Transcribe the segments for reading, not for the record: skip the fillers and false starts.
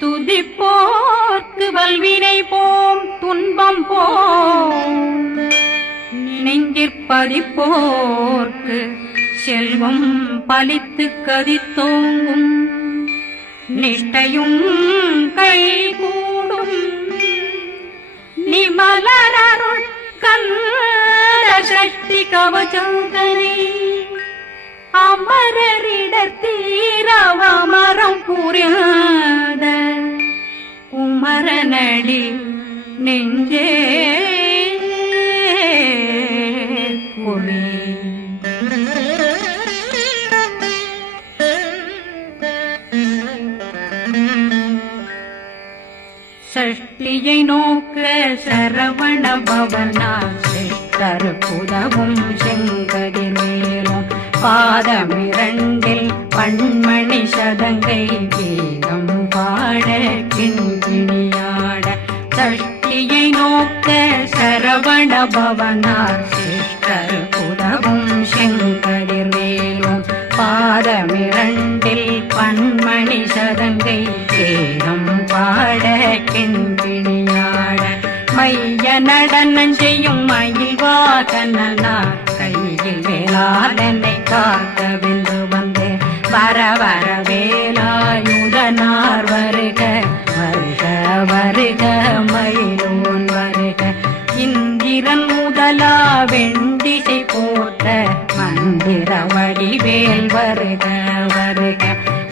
துதிப்போர்க்கு வல்வினை போம் துன்பம் போம் நெஞ்சிற்பதிப்போர்க்கு செல்வம் பலித்து கதித்தோங்கும் நிஷ்டையும் கைகூடும் நிமலரருள் கந்த சக்தி கவசந்தனை அமரரிடத்தீரவமரம் புரியாத குமரனடி நெஞ்சே குமி சஷ்டியை நோக்க சரவண பவனா சிஷ்டர் புதவும் செங்கதிர் மேலும் பாதமிரண்டில் பண்மணி சதங்கை வேகம் பாட கிண்கிணியாட சஷ்டியை நோக்க சரவண பவனார் சிஷ்டர் புதவும் செங்கதிர் மேலும் பாதமிரண்டில் பண்மணி சதங்கை வேகம் பாட கிண்கிணியாட மைய நடனம் செய்யும் மயில் வாகனார் கையில் வேளாளனை காக்க வென்று வந்து வர வர வேலாயுதனார் வருக வருக வருக மயிலோன் வருக இந்திரன் முதலா வெண்டிசை போட்ட மந்திர வடிவேல் வருக வருக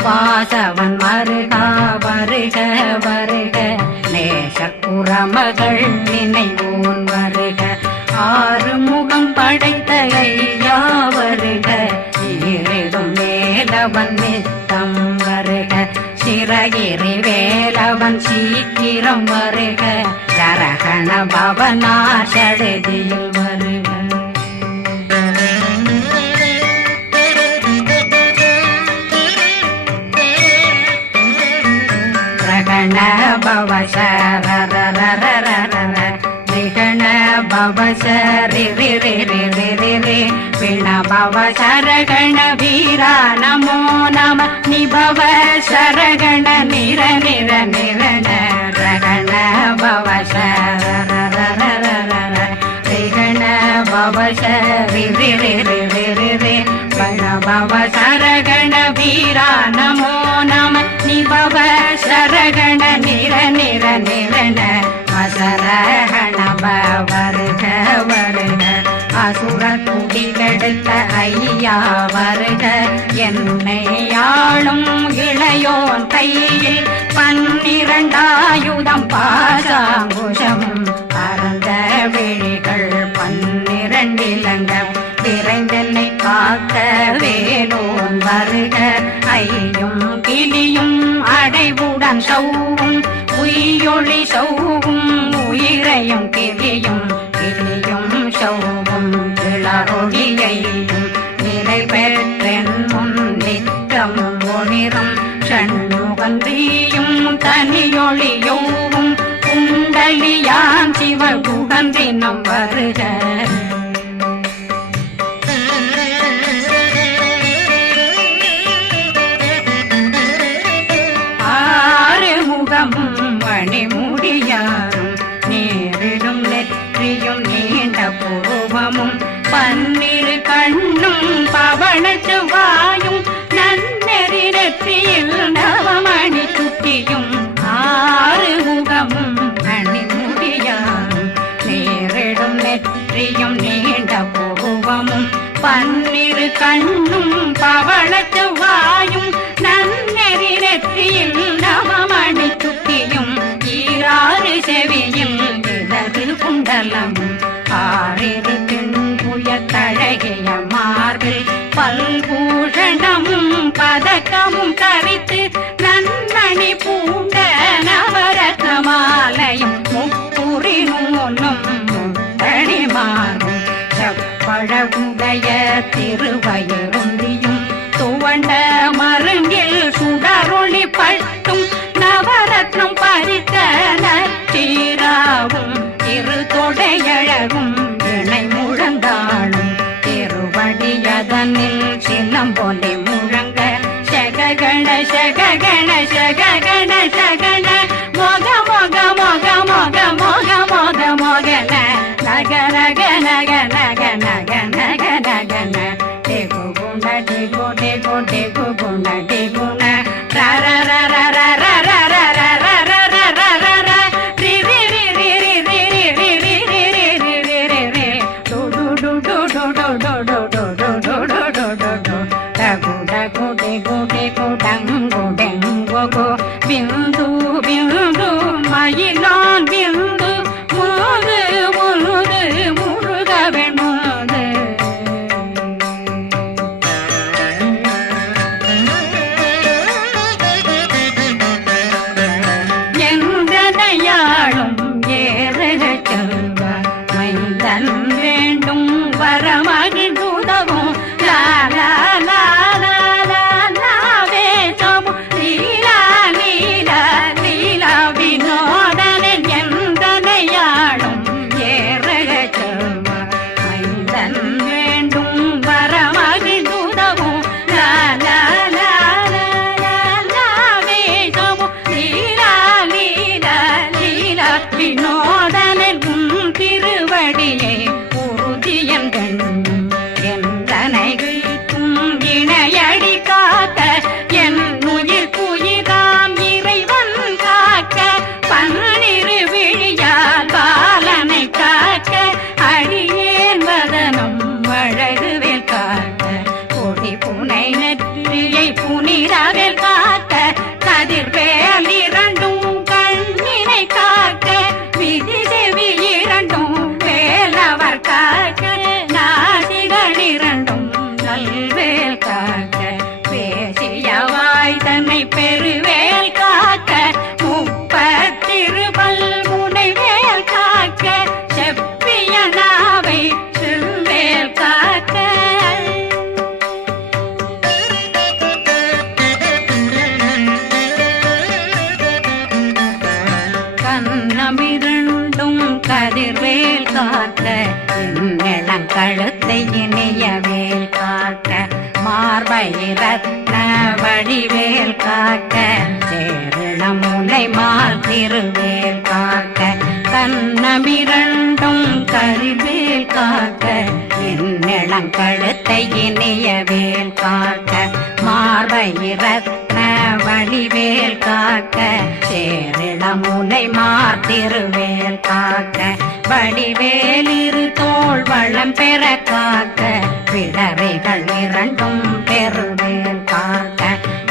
வாசவன் வருகா வருக வருக நேசக்குறமகள் நினைவோன் வருக ஆறு முகம் படைத்த ஐயா வருக ஈரிடும் வேலவன் நித்தம் வருக சிறகிரி வேலவன் சீக்கிரம் வருக சரகண பவனா சடுதியில் வருக ரகண பவ ரிகண பவ ரி பிண பவ சரகண வீரா நமோ நம நிபவ சரகண நிர நிர நிரண ரகண பவ ரிகண பவ ரி பண பவ சரகண வீரா நமோ நம நிபவ சரகண நிர நிர நிரண அசரகண வருக வருக அசுர துடிலெடுத்த ஐயா வருக என்னை ஆளும் இளையோன் கையில் 12 பாசாங்குஷமும் பரந்த விழிகள் 12 இலங்கம் விரைந்தென்னை காக்க வேலோன் வருக ஐயும் கிளியும் அடைவுடன் சௌவும் உயிரொளி சௌவும் உயிரையும் கிளியும் கிளியும் சௌவும் கிளரொளியையும் நிலை பெற்றென் முன் நித்தம் ஒளிரும் சண்முகந்தியும் தனியொளியோவும் குண்டலியான் சிவகுகந்தினம் வருக மணிமுடியாரும் நேரிடும் நெற்றியும் நீண்ட புருவமும் 12 கண்ணும் பவன செவ்வாயும் நன்னெறி நெற்றியில் நவமணி சுட்டியும் 6 முகமும் மணிமுடியாரும் நேரிடும் நெற்றியும் நீண்ட புருவமும் 12 கண்ணும் பவன செவ்வாயும் நன்னெறி நெற்றியில் நவமணி சுட்டியும் 6 செவியில் இடது குண்டலமும் 6 தின்புய தழகிய மார்பில் பல்பூஷணமும் பதக்கமும் தரித்து நன்மணி பூண்ட நவரத்ன மாலையும் முப்புரி நூலும் முத்தணிமாரும் செப்பழகுடைய திருவயருந்தியும் துவண்ட மருங்கில் சுடரொளி பட்டும் நவரத்னம் பறித்த நச்சீராவும் இரு தொடையழகும் இணை முழந்தாளும் திருவடியதனில் சிலம்பொலி முழங்க சககண சககண சககண சகண வரமகிழ்ந்துதவும் லாலா லாலா லாவேசமும் லீலா லீலா லீலா வினோதனின் எந்தனையாளும் ஏறக மைந்தன் வேண்டும் வரமகிழ்ந்துதவும் லாலா லாலா லாவேசமும் லீலா லீலா லீலா வினோதனின் திருவடியை உறுதியன் எந்தனைகளுக்கும் இணையடி காக்க என் உயிர் குயிராம் இறைவன் காக்க பன்னிரு விழியால் பாலனை காக்க அடியேன் வதனம் அழகுவேல் காக்க கொடி புனை நெற்றியை புனிதவேல் காக்க கதிர்வேல் இரண்டும் கண்ணினை காக்க விதி செவி இரண்டும் வேலவர் காக்க நாசிகள் இரண்டும் நல்வேல் காக்க பேசிய வாய் தன்னை பெருவேல் காக்க முப்பத்திருபல் முனைவேல் காக்க செப்பிய நாவை செவ்வேல் காக்க கண்ணமிரண்டும் கதிர்வேல் காக்க இளங்கழுத்தை இணையவேல் காக்க மார்பை ரத்ன வடிவேல் காக்க சேரணமுலை மால் திருவேல் காக்க கண்ணமிரண்டும் கதிர்வேல் காக்க இளங்கழுத்தை இணையவேல் காக்க மார்பை ரத்ன வடிவேல் காக்க சேரிளமுனை மாத்திருவேல் காக்க வடிவேல் இரு தோள் வளம் பெற காக்க பிடரைகள் இரண்டும் பெருவேல் காக்க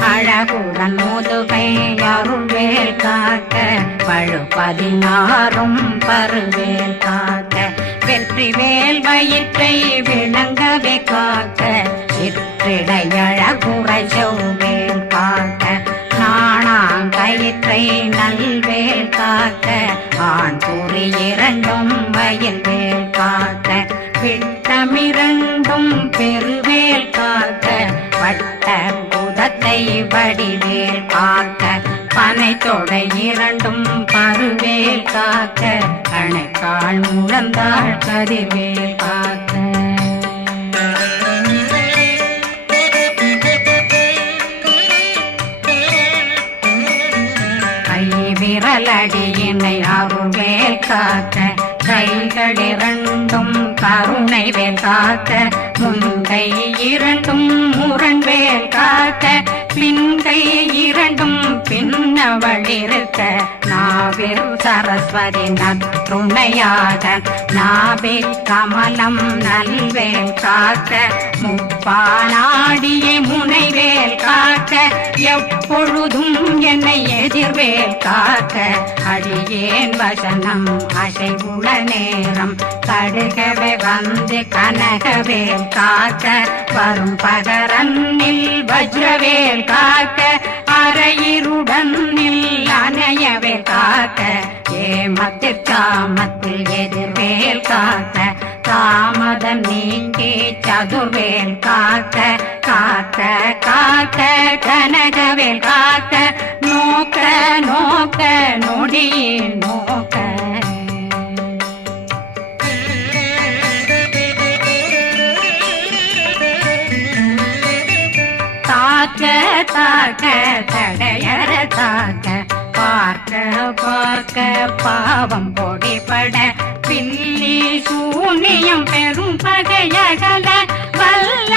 அழகுடன் முதுகை அருள்வேல் காக்க பழு 16 பருவேல் காக்க வெற்றி வேல் வயிற்றை விளங்கவே காக்க சிற்றிடையழகுறை செவ்வேல் காக்க நாணாங்கயிற்றை நல்வேல் காக்க ஆண் குறி இரண்டும் வயல்வேல் காக்க விட்டமிரண்டும் பெருவேல் காக்க வட்ட புதத்தை வடிவேல் காக்க பனை தொடை இரண்டும் பருவேல் காக்க கணைக்கால் முழந்தாள் கதிர்வேல் காக்க விரலடியினை அருள்வேல் காக்க கைகள் இரண்டும் கருணை வேல் காக்க முன்கை இரண்டும் முரண்வேல் காக்க பின்கை இரண்டும் பின்னவளிருக்க நாவில் சரஸ்வதி நற்றுணையாக நாவே கமலம் நல்வேல் காக்க முப்பானாடியை முனைவேல் காக்க எப்பொழுதும் என்னை எதிர்வேல் காக்க அடியேன் வசனம் அசைவுள நேரம் கடுகவே வந்து கனகவேல் காக்க வரும் பகரன்னில் வஜ்ரவேல் காக்க அரையிருடன் அணையவேல் காக்க ஏமத்தில் காமத்தில் எதிர்வேல் காக்க தாமதம் நீங்கி சதுர்வேல் காக்க காக்க காக்க கனகவேல் காக்க நோக்க நோக்க நொடியில் நோக்க தாக்க தாக்க தடையற தாக்க பார்க்க பார்க்க பாவம் பொடிபட பில்லி சூனியம் பெரும் பகையகல வல்ல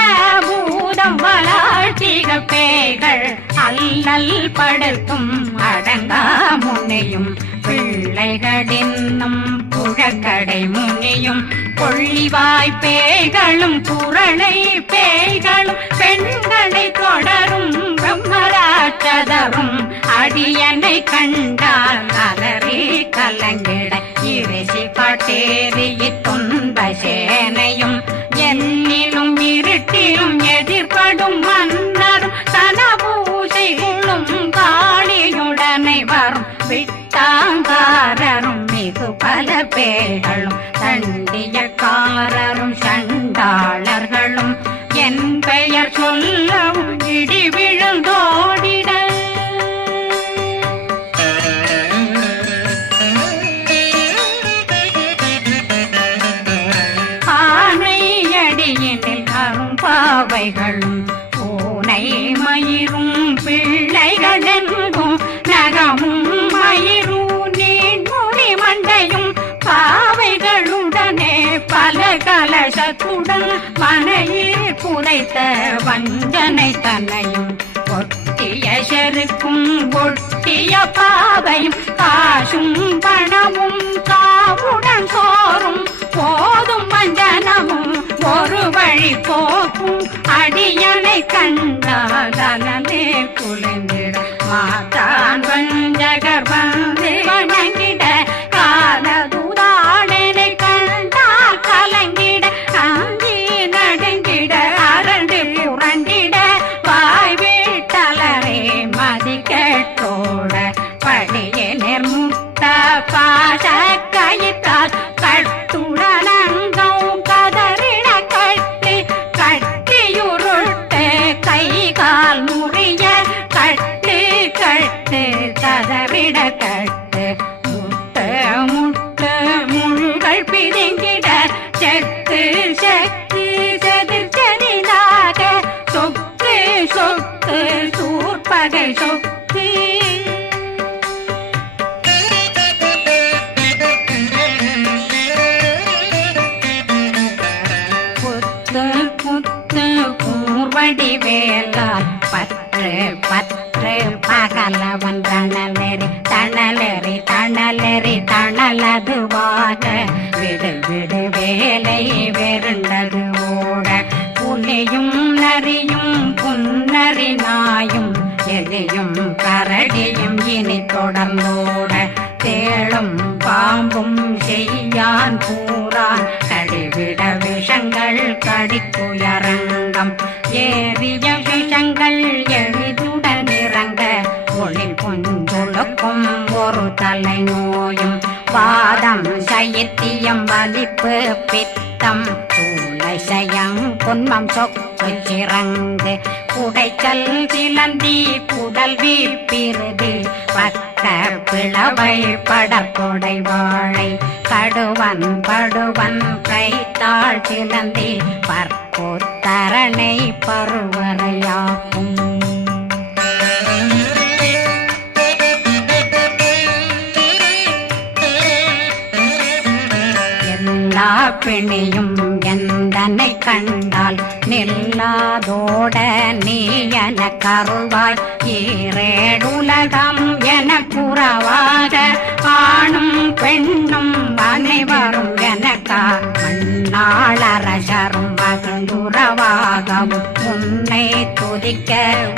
பூதம் வளாழ்த்திக பேய்கள் அல்லல் படுத்தும் அடங்கா முனையும் பிள்ளைகளின்னும் புழக்கடை முனியும் கொள்ளிவாய் பேய்களும் குரளை பேய்களும் பெண்களை தொடரும் பிரம்மராட்சதரும் அடியனை கண்டால் அலறி கலங்கிட இறைசி பாட்டேறி துன்ப சேனையும் என்னிலும் இருட்டிலும் எதிர்படும் மன்னரும் தனபூசைகளும் காளியுடனை வரும் விட்டாங்காரரும் மிகு பல பேர்களும் தண்டியக்காரரும் சண்டா கையினில் அரும்பாவைகளும் பூனை மயிரும் பிள்ளைகள் என்பும் நகமும் மயிரும் நீண்முடி மண்டையும் பாவைகளுடனே பல கலசத்துடன் மனையில் புதைத்த வஞ்சனை தன்னையும் ஒட்டிய செருக்கும் ஒட்டிய பாவையும் காசும் பணமும் காவுடன் சோறும் போதும் வஞ்சனமும் ஒரு வழி போக்கும் அடியனை கண்டால் அலனே குலைந்திட மாத்தான் வஞ்சகர் வந்து வணங்கிட காலதுதாடனை கண்டால் கலங்கிட அஞ்சி நடுங்கிட அரண்டு புரண்டிட வாய் வீட்டலரே மதி கேட்டோட படியே நிர்முட்ட பாச கயிற்றால் கட்டுடனங்கும் கதறிட கட்டி கட்டியுருட்டு கை கால் முறிய கட்டு கட்டு கதறிட கட்டு முட்டு முட்டு முள்கள் பிதுங்கிட செக்கு செக்கு செதிர் செதிலாக சொக்கு சொக்கு சூர்பகை சொக்கு கூர்வடி வேலால் பற்று பற்று பகலவன் தணலெறி தணலெறி தணலெறி தணலதுவாக விடு விடு வேலை வெருண்டது ஓட புலியும் நரியும் புன்னரி நாயும் எலியும் கரடியும் இனி தொடர்ந்தோட தேளும் பாம்பும் செய்யான் பூரான் கடிவிட விஷங்கள் கடிக்குயரங்கம் ஏறிய விஷங்கள் எளிதுடன் இறங்க ஒளி பொஞ்சொழுக்கும் ஒரு தலை நோயும் வாதம் சைத்தியம் வலிப்பு பித்தம் சூளைசயம் புன்மம் சொக்கு சிறங்கு குடைச்சல் சிலந்தி குடல் வீப்பிருது பக்க பிளவை படற்கொடை வாழை கடுவன் படுவன் கைத்தாள் சிலந்தி பற்போத்தரணை பருவரையாக்கும் எல்லா பிணியும் எந்தனை கண்டால் நில்லாதோட நீ என கருவாய் ஈரேடுலகம் என புறவாக ஆணும் பெண்ணும் அனைவரும் எனக்கா மண்ணாளரசரும் மகந்துறவாகவும் உன்னை துதிக்க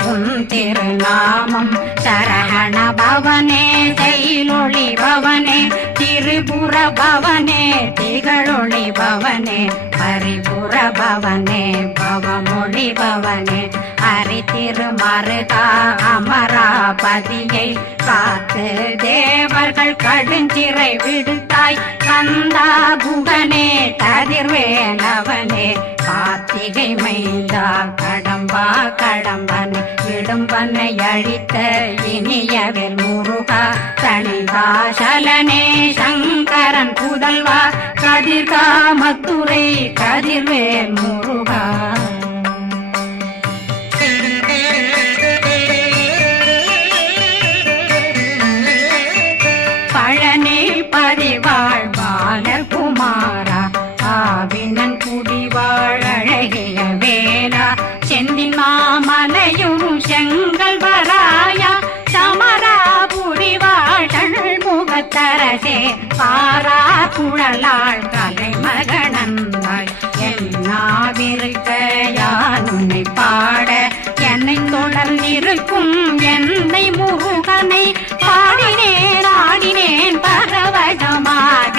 உன் திருநாமம் சரகண பவனே செயலொளி பவனே திரிபுர பவனே திகழொளி பவனே பரிபுர பவனே பவமொழி பவனே ஹரி திருமருகா அமராபதியை காத்து தேவர்கள் கடுஞ்சிறை விடுத்தாய் கந்தா குகனே கதிர்வேலவனே கார்த்திகை மைந்தா கடம்பா கடம்பனை விடும்பனை அழித்த இனியவில் முருகா தனிதாசலனே சங்கரன் புதல்வா கதிர்காமத்துரை கதிர்வேல் முருகா பழனி பதிவாழ் பாலகுமாரா ஆவினன் குடிவாழ் அழகிய வேலா செந்தின் மாமலையும் செங்கல் வராயா சமராபுரிவாழ் முகத்தரசே பாரா குழலாள் கலைமகனந்தாய் என்னாவிருக்க யான் உன்னை பாட என்னை தொடர்ந்திருக்கும் என்னை முருகனை பாடினேன் ஆடினேன் பரவசமாக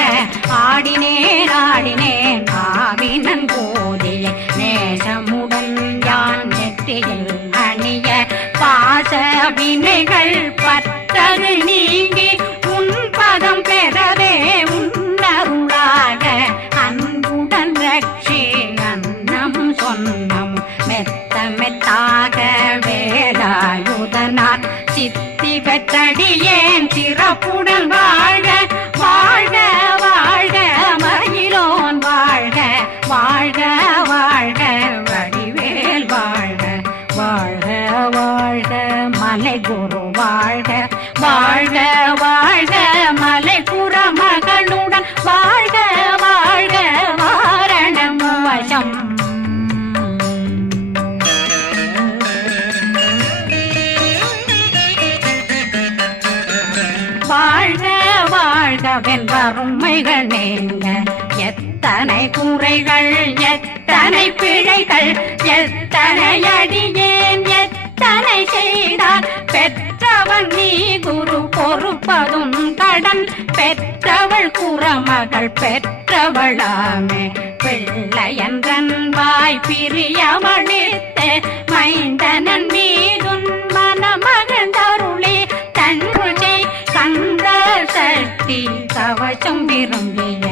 ஆடினேன் ஆடினேன் ஆவினன் போதிய நேசமுடன் யான் நெற்றியில் அணிய பாச வினைகள் பத்தது நீங்கி உன் பதம் பெறவே உன்னருளாக அன்புடன் ரட்சி அன்னம் சொன்னம் மெத்த மெத்தாக வேலாயுதனார் சித்தி பெற்றடியேன் சிறப்புடன் வாழ்க வாழ்க வாழ்க மயிலோன் வாழ்க வாழ்க வாழ்க வடிவேல் வாழ்க வாழ்க வாழ்க மலை குரு வாழ்க வாழ்க வாழ்க மலை குறமகளுடன் வாழ்க வாழ்க வாரணம் வசம் வாழ்க வாழ்க வென்றருமைகள் நீங்க எத்தனை குறைகள் எத்தனை பிழைகள் எத்தனை அடியேன் எத்தனை செய்தார் பெற்றவன் நீ குரு பொறுப்பதும் கடன் பெற்றவள் குறமகள் பெற்றவளாமே பிள்ளையன்றன் வாய் பிரியமளித்து மைந்தனன் மீதுன் மனமகந்தருளே தன்னுடைய கந்த சக்தி கவசம் விரும்பிய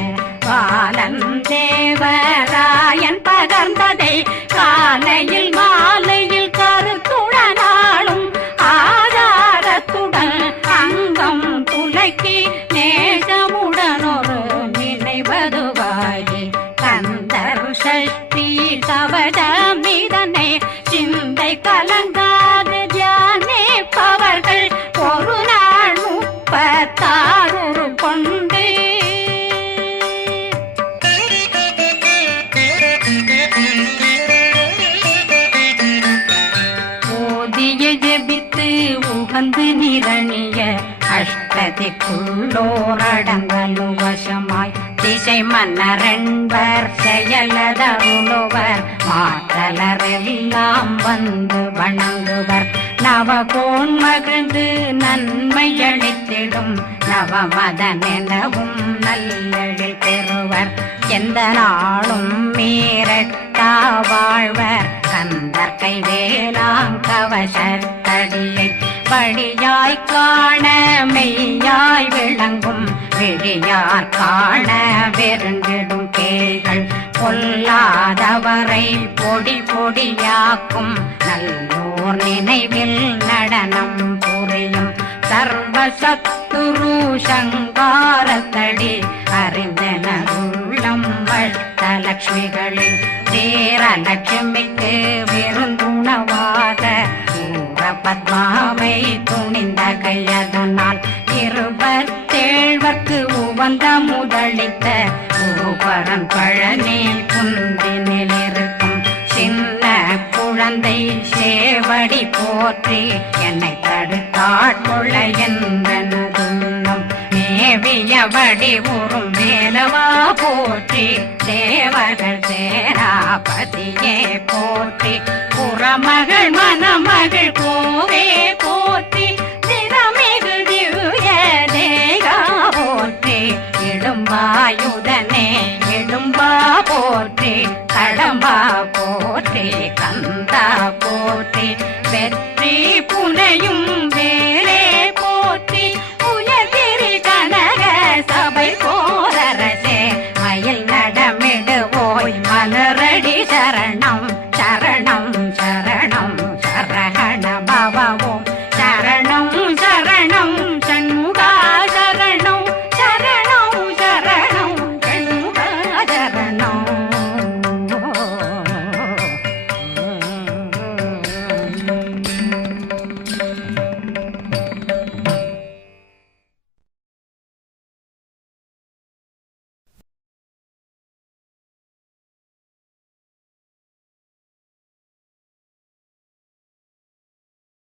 பாலன் தேவராயன் பகர்ந்ததை காலையில் மாலையில் கருத்துடனாலும் ஆதாரத்துடன் அங்கம் துலக்கி நேசமுடனொரு நினைவதுவாகி கந்தர் சஷ்டி கவசமிதனை சிந்தை கலங்காது தியானிப்பவர்கள் ஒரு நாள் 36 கொண்டு ஓதிய ஜெபித்து உகந்து நிரணிய அஷ்டதிக்குள்ளோரடங்கலு வசமாய் திசை மன்னரென்பர் செயலதருளுவர் மாற்றலரெல்லாம் வந்து வணங்குவர் நவகோன் மகிழ்ந்து நன்மையளித்திடும் நவமதனெனவும் நல்லெழில் பெறுவர் எந்த நாளும் மீறட்டா வாழ்வர் கந்தர் கைவேலாங் கவசத்தடியை படியாய் காண மெய்யாய் விளங்கும் விழியார் காண வெறுங்கிடும் கேள்கள் பொல்லாதவரை பொடி பொடியாக்கும் நல்லோர் நினைவில் நடனம் புரியும் சர்வசத்துரு சங்காரத்தடி அறிந்தனருள்ளம் வட்டலட்சுமிகளில் தேரலட்சுமிக்கு விருந்துணவாத பத்மாவை துணிந்த கையதனால் 27 உவந்த முதலித்த பூபரன் பழனி குந்தினில் இருக்கும் சின்ன குழந்தை சேவடி போற்றி என்னை தடுத்தாட்கொள்ள என்பதும் மேவியபடி உறும் வேலவா போற்றி தேவர்கள் சேராபதியே போற்றி புறமகள் மணமகள் கோவே போற்றி திறமிகு திவ்ய தேகா போற்றி இடும்பாயுதனே இடும்பா போற்றி கடம்பா போற்றி கந்தா போற்றி வெற்றி புனையும்